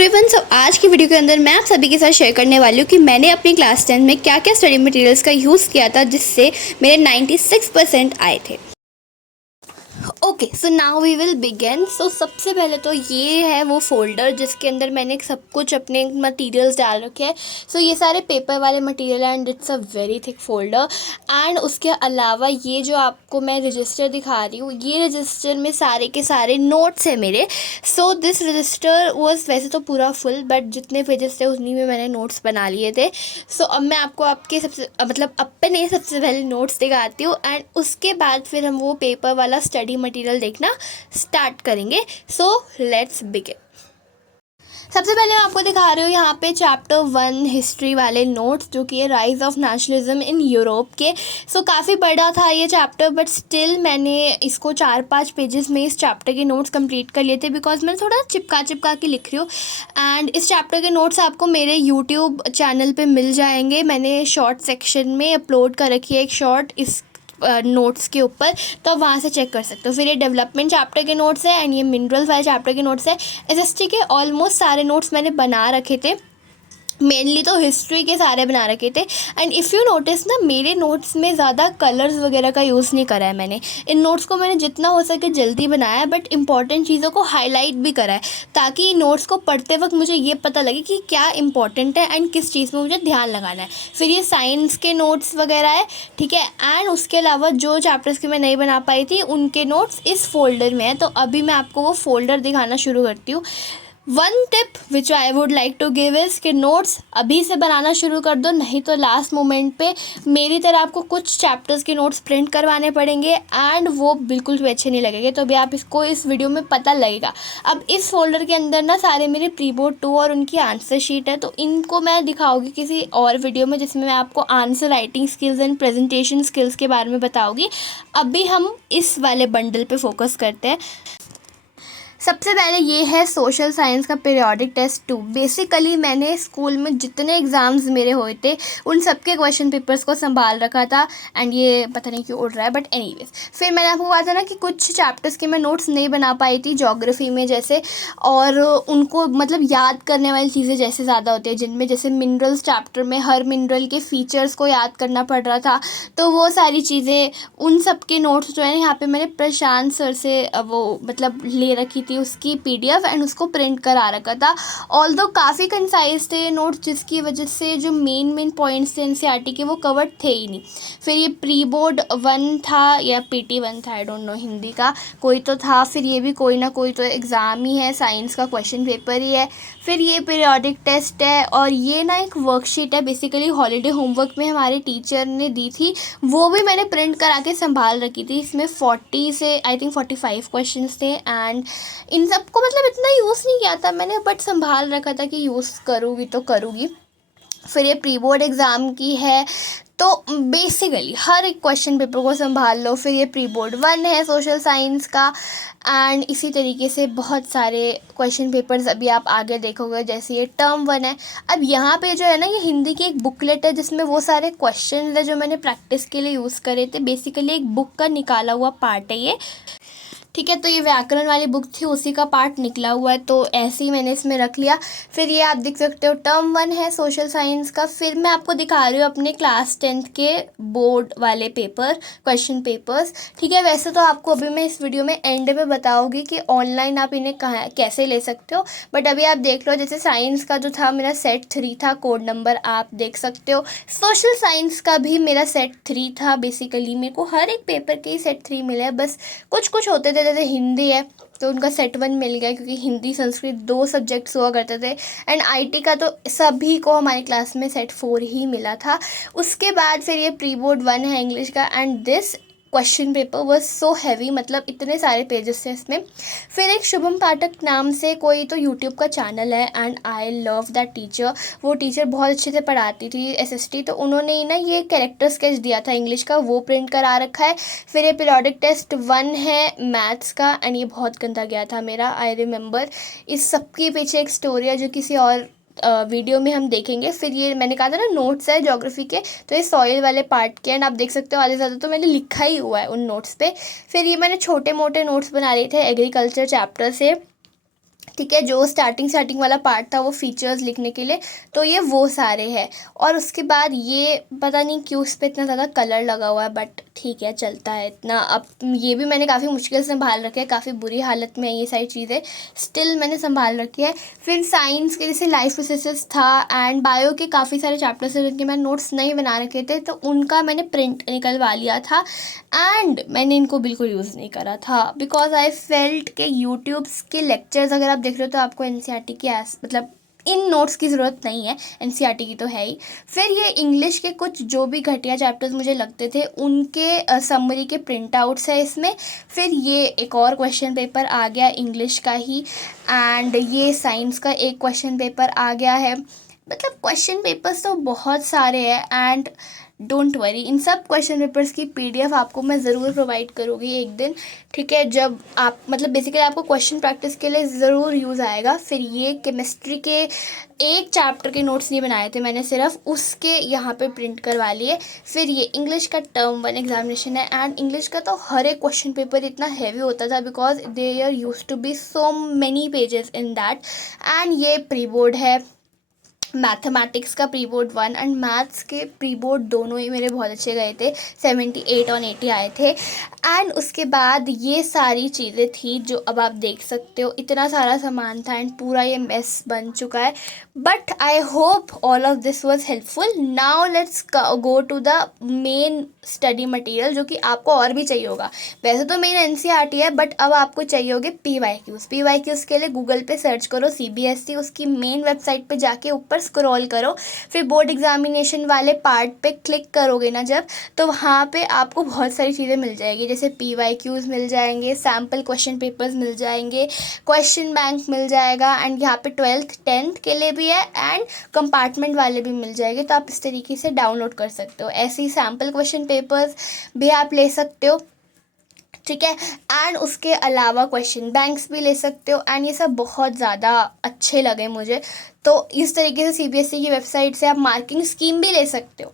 Everyone, सो आज की video के अंदर मैं आप सभी के साथ शेयर करने वाली हूँ कि मैंने अपनी क्लास 10 में क्या क्या स्टडी मटेरियल्स का यूज़ किया था जिससे मेरे 96% आए थे। Okay, so now we will begin. So सबसे पहले तो ये है वो फोल्डर जिसके अंदर मैंने सब कुछ अपने मटेरियल्स डाल रखे हैं। सो ये सारे पेपर वाले material and it's a very thick folder. And उसके अलावा ये जो आपको मैं रजिस्टर दिखा रही हूँ, ये रजिस्टर में सारे के सारे नोट्स हैं मेरे। सो दिस रजिस्टर वॉज वैसे तो पूरा फुल, बट जितने पेजेस थे उन्हीं में मैंने नोट्स बना लिए थे। सो अब मैं आपको आपके अपने सबसे पहले नोट्स दिखाती हूँ एंड उसके बाद फिर हम वो पेपर वाला स्टडी मटेरियल देखना स्टार्ट करेंगे। So let's begin. सबसे पहले मैं आपको दिखा रही हूँ यहाँ पे चैप्टर 1 हिस्ट्री वाले नोट्स, जो कि है rise of nationalism in Europe के। सो काफ़ी बड़ा था ये चैप्टर, बट स्टिल मैंने इसको 4-5 पेजेस में इस चैप्टर के नोट्स कंप्लीट कर लिए थे, बिकॉज मैं थोड़ा चिपका के लिख रही हूँ। एंड इस चैप्टर के नोट्स आपको मेरे यूट्यूब चैनल पे मिल जाएंगे। मैंने शॉर्ट सेक्शन में अपलोड कर रखी है एक शॉर्ट इस नोट्स के ऊपर, तो वहाँ से चेक कर सकते हो। फिर ये डेवलपमेंट चैप्टर के नोट्स है एंड ये मिनरल्स वाले चैप्टर के नोट्स है। एसएसटी के ऑलमोस्ट सारे नोट्स मैंने बना रखे थे, मेनली तो हिस्ट्री के सारे बना रखे थे। एंड इफ़ यू नोटिस ना, मेरे नोट्स में ज़्यादा कलर्स वगैरह का यूज़ नहीं करा है मैंने। इन नोट्स को मैंने जितना हो सके जल्दी बनाया है, बट इंपॉर्टेंट चीज़ों को हाईलाइट भी करा है, ताकि नोट्स को पढ़ते वक्त मुझे ये पता लगे कि क्या इंपॉर्टेंट है एंड किस चीज़ में मुझे ध्यान लगाना है। फिर ये साइंस के नोट्स वगैरह है, ठीक है। एंड उसके अलावा जो चैप्टर्स के मैं नहीं बना पाई थी उनके नोट्स इस फोल्डर में है। तो अभी मैं आपको वो फोल्डर दिखाना शुरू करती हूँ। One tip which I would like to give is कि नोट्स अभी से बनाना शुरू कर दो, नहीं तो लास्ट मोमेंट पे मेरी तरह आपको कुछ चैप्टर्स के नोट्स प्रिंट करवाने पड़ेंगे एंड वो बिल्कुल भी अच्छे नहीं लगेंगे। तो अभी आप इसको इस वीडियो में पता लगेगा। अब इस फोल्डर के अंदर ना सारे मेरे प्री बोर्ड 2 और उनकी आंसर शीट है, तो इनको मैं दिखाऊंगी किसी और वीडियो में, जिसमें मैं आपको answer writing skills and presentation skills के बारे में बताऊँगी। अभी हम इस वाले बंडल पर फोकस करते हैं। सबसे पहले ये है सोशल साइंस का पीरियोडिक टेस्ट 2। बेसिकली मैंने स्कूल में जितने एग्ज़ाम्स मेरे हुए थे उन सब के क्वेश्चन पेपर्स को संभाल रखा था। एंड ये पता नहीं क्यों उड़ रहा है, बट एनीवेज। फिर मैंने आपको कहा था ना कि कुछ चैप्टर्स के मैं नोट्स नहीं बना पाई थी ज्योग्राफी में जैसे, और उनको मतलब याद करने वाली चीज़ें जैसे ज़्यादा होती है, जिनमें जैसे मिनरल्स चैप्टर में हर मिनरल के फीचर्स को याद करना पड़ रहा था। तो वो सारी चीज़ें, उन सब के नोट्स जो है यहाँ पे मैंने प्रशांत सर से वो मतलब ले रखी थी उसकी पीडीएफ एंड उसको प्रिंट करा रखा था। ऑल्दो काफ़ी कंसाइज थे ये नोट्स, जिसकी वजह से जो मेन पॉइंट्स थे एनसीईआरटी के वो कवर्ड थे ही नहीं। फिर ये प्री बोर्ड 1 था या पीटी 1 था, आई डोंट नो, हिंदी का कोई तो था। फिर ये भी कोई ना कोई तो एग्ज़ाम ही है, साइंस का क्वेश्चन पेपर ही है। फिर ये पीरियोडिक टेस्ट है, और ये ना एक वर्कशीट है, बेसिकली हॉलीडे होमवर्क में हमारे टीचर ने दी थी, वो भी मैंने प्रिंट करा के संभाल रखी थी। इसमें 40 से आई थिंक 45 क्वेश्चन थे एंड इन सबको मतलब इतना यूज़ नहीं किया था मैंने, बट संभाल रखा था कि यूज़ करूँगी तो करूँगी। फिर ये प्री बोर्ड एग्ज़ाम की है, तो बेसिकली हर एक क्वेश्चन पेपर को संभाल लो। फिर ये प्री बोर्ड 1 है सोशल साइंस का, एंड इसी तरीके से बहुत सारे क्वेश्चन पेपर्स अभी आप आगे देखोगे। जैसे ये टर्म 1 है। अब यहाँ पे जो है ना, ये हिंदी की एक बुकलेट है जिसमें वो सारे क्वेश्चन है जो मैंने प्रैक्टिस के लिए यूज़ करे थे। बेसिकली एक बुक का निकाला हुआ पार्ट है ये, ठीक है। तो ये व्याकरण वाली बुक थी, उसी का पार्ट निकला हुआ है, तो ऐसे ही मैंने इसमें रख लिया। फिर ये आप देख सकते हो टर्म 1 है सोशल साइंस का। फिर मैं आपको दिखा रही हूँ अपने क्लास 10th के बोर्ड वाले पेपर, क्वेश्चन पेपर्स, ठीक है। वैसे तो आपको अभी मैं इस वीडियो में एंड में बताऊँगी कि ऑनलाइन आप इन्हें कहाँ कैसे ले सकते हो, बट अभी आप देख लो। जैसे साइंस का जो था मेरा सेट 3 था, कोड नंबर आप देख सकते हो। सोशल साइंस का भी मेरा सेट 3 था। बेसिकली मेरे को हर एक पेपर के ही सेट 3 मिले हैं, बस कुछ कुछ होते थे, जैसे हिंदी है तो उनका सेट 1 मिल गया, क्योंकि हिंदी संस्कृत 2 सब्जेक्ट्स हुआ करते थे। एंड आईटी का तो सभी को हमारी क्लास में सेट 4 ही मिला था। उसके बाद फिर ये प्री बोर्ड 1 है इंग्लिश का, and this question paper was so heavy, मतलब इतने सारे पेजेस थे इसमें। फिर एक शुभम पाठक नाम से कोई तो यूट्यूब का चैनल है, and I love that teacher. वो टीचर बहुत अच्छे से पढ़ाती थी एसएसटी, तो उन्होंने ना ये कैरेक्टर स्केच दिया था इंग्लिश का, वो प्रिंट करा रखा है। फिर ये पीरियोडिक टेस्ट 1 है मैथ्स का, एंड ये बहुत गंदा गया था मेरा, आई रिमेंबर। इस सब के पीछे एक स्टोरी है जो किसी और वीडियो में हम देखेंगे। फिर ये मैंने कहा था ना नोट्स है ज्योग्राफी के, तो ये सॉइल वाले पार्ट के, एंड आप देख सकते हो आधे ज़्यादा तो मैंने लिखा ही हुआ है उन नोट्स पे। फिर ये मैंने छोटे मोटे नोट्स बना लिए थे एग्रीकल्चर चैप्टर से, ठीक है, जो स्टार्टिंग वाला पार्ट था वो फीचर्स लिखने के लिए, तो ये वो सारे हैं। और उसके बाद ये पता नहीं क्यों इस पर इतना ज़्यादा कलर लगा हुआ है, बट ठीक है चलता है इतना। अब ये भी मैंने काफ़ी मुश्किल से संभाल रखे है, काफ़ी बुरी हालत में है ये सारी चीज़ें, स्टिल मैंने संभाल रखी है। फिर साइंस के जैसे लाइफ प्रोसेसेस था, एंड बायो के काफ़ी सारे चैप्टर्स थे जिनके मैंने नोट्स नहीं बना रखे थे, तो उनका मैंने प्रिंट निकलवा लिया था एंड मैंने इनको बिल्कुल यूज़ नहीं करा था, बिकॉज आई फेल्ट के यूट्यूब्स के लेक्चर्स अगर आप देख रहे हो तो आपको एनसीईआरटी की मतलब इन नोट्स की ज़रूरत नहीं है, एनसीईआरटी की तो है ही। फिर ये इंग्लिश के कुछ जो भी घटिया चैप्टर्स मुझे लगते थे उनके समरी के प्रिंट आउट्स है इसमें। फिर ये एक और क्वेश्चन पेपर आ गया इंग्लिश का ही, एंड ये साइंस का एक क्वेश्चन पेपर आ गया है। मतलब क्वेश्चन पेपर्स तो बहुत सारे हैं, एंड डोंट वरी, इन सब क्वेश्चन पेपर्स की पीडीएफ आपको मैं ज़रूर प्रोवाइड करूँगी एक दिन, ठीक है, जब आप मतलब बेसिकली आपको क्वेश्चन प्रैक्टिस के लिए ज़रूर यूज़ आएगा। फिर ये केमिस्ट्री के एक चैप्टर के नोट्स नहीं बनाए थे मैंने, सिर्फ उसके यहाँ पे प्रिंट करवा लिए। फिर ये इंग्लिश का टर्म 1 एग्जामिनेशन है, एंड इंग्लिश का तो हर एक क्वेश्चन पेपर इतना हैवी होता था because there used to be so many pages in that. And ये प्री बोर्ड है, मैथमेटिक्स का प्री बोर्ड 1 एंड मैथ्स के प्री बोर्ड दोनों ही मेरे बहुत अच्छे गए थे, 78 और 80 आए थे। एंड उसके बाद ये सारी चीज़ें थी जो अब आप देख सकते हो, इतना सारा सामान था एंड पूरा ये मेस बन चुका है। But I hope all of this was helpful. Now let's go to the main study material जो कि आपको और भी चाहिए होगा। वैसे तो मेन एनसीईआरटी है, बट अब आपको चाहिए होगे पीवाईक्यूज़ के लिए गूगल पे सर्च करो सीबीएसई, उसकी मेन वेबसाइट पे जाके ऊपर स्क्रॉल करो, फिर बोर्ड एग्जामिनेशन वाले पार्ट पे क्लिक करोगे ना जब, तो वहाँ पे आपको बहुत सारी चीज़ें मिल जाएगी, जैसे पीवाईक्यूज़ मिल जाएंगे, सैम्पल क्वेश्चन पेपर्स मिल जाएंगे, क्वेश्चन बैंक मिल जाएगा, एंड यहाँ पे 12th 10th के लिए भी है, एंड कंपार्टमेंट वाले भी मिल जाएंगे। तो आप इस तरीके से डाउनलोड कर सकते हो, ऐसे ही सैम्पल क्वेश्चन पेपर्स भी आप ले सकते हो, ठीक है। एंड उसके अलावा क्वेश्चन बैंक्स भी ले सकते हो, एंड ये सब बहुत ज़्यादा अच्छे लगे मुझे। तो इस तरीके से सीबीएसई की वेबसाइट से आप मार्किंग स्कीम भी ले सकते हो।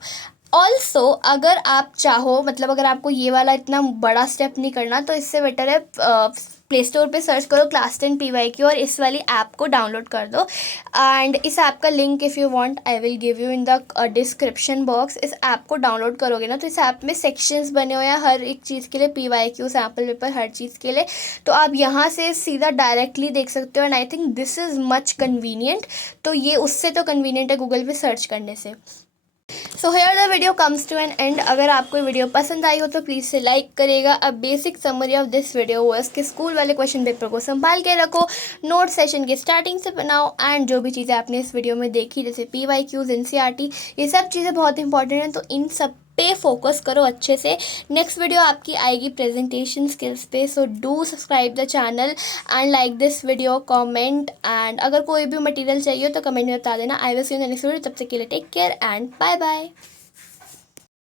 ऑल्सो अगर आप चाहो, मतलब अगर आपको ये वाला इतना बड़ा स्टेप नहीं करना, तो इससे बेटर है प्ले स्टोर पर सर्च करो क्लास 10 पीवाईक्यू और इस वाली ऐप को डाउनलोड कर दो। एंड इस ऐप का link if you want I will give you in the description box. इस ऐप को डाउनलोड करोगे ना तो इस ऐप में सेक्शंस बने हुए हैं हर एक चीज़ के लिए, पीवाईक्यू, सैम्पल पेपर, हर चीज़ के लिए। तो आप यहाँ से सीधा डायरेक्टली देख सकते हो, and I think this is much convenient. तो ये उससे तो कन्वीनियंट है गूगल पे सर्च करने से। So here the video comes to an end. अगर आपको वीडियो पसंद आई हो तो प्लीज़ से लाइक करेगा। A basic summary of this video वर्स कि स्कूल वाले क्वेश्चन पेपर को संभाल के रखो, नोट सेशन के स्टार्टिंग से बनाओ, एंड जो भी चीज़ें आपने इस वीडियो में देखी जैसे पीवाईक्यूज, एनसीईआरटी, ये सब चीज़ें बहुत इंपॉर्टेंट हैं, तो इन सब पे फोकस करो अच्छे से। नेक्स्ट वीडियो आपकी आएगी प्रेजेंटेशन स्किल्स पे, so do subscribe the channel and like this video, comment, and अगर कोई भी मटेरियल चाहिए तो कमेंट में बता देना। I will see you in the next video, तब तक के लिए take care and bye bye.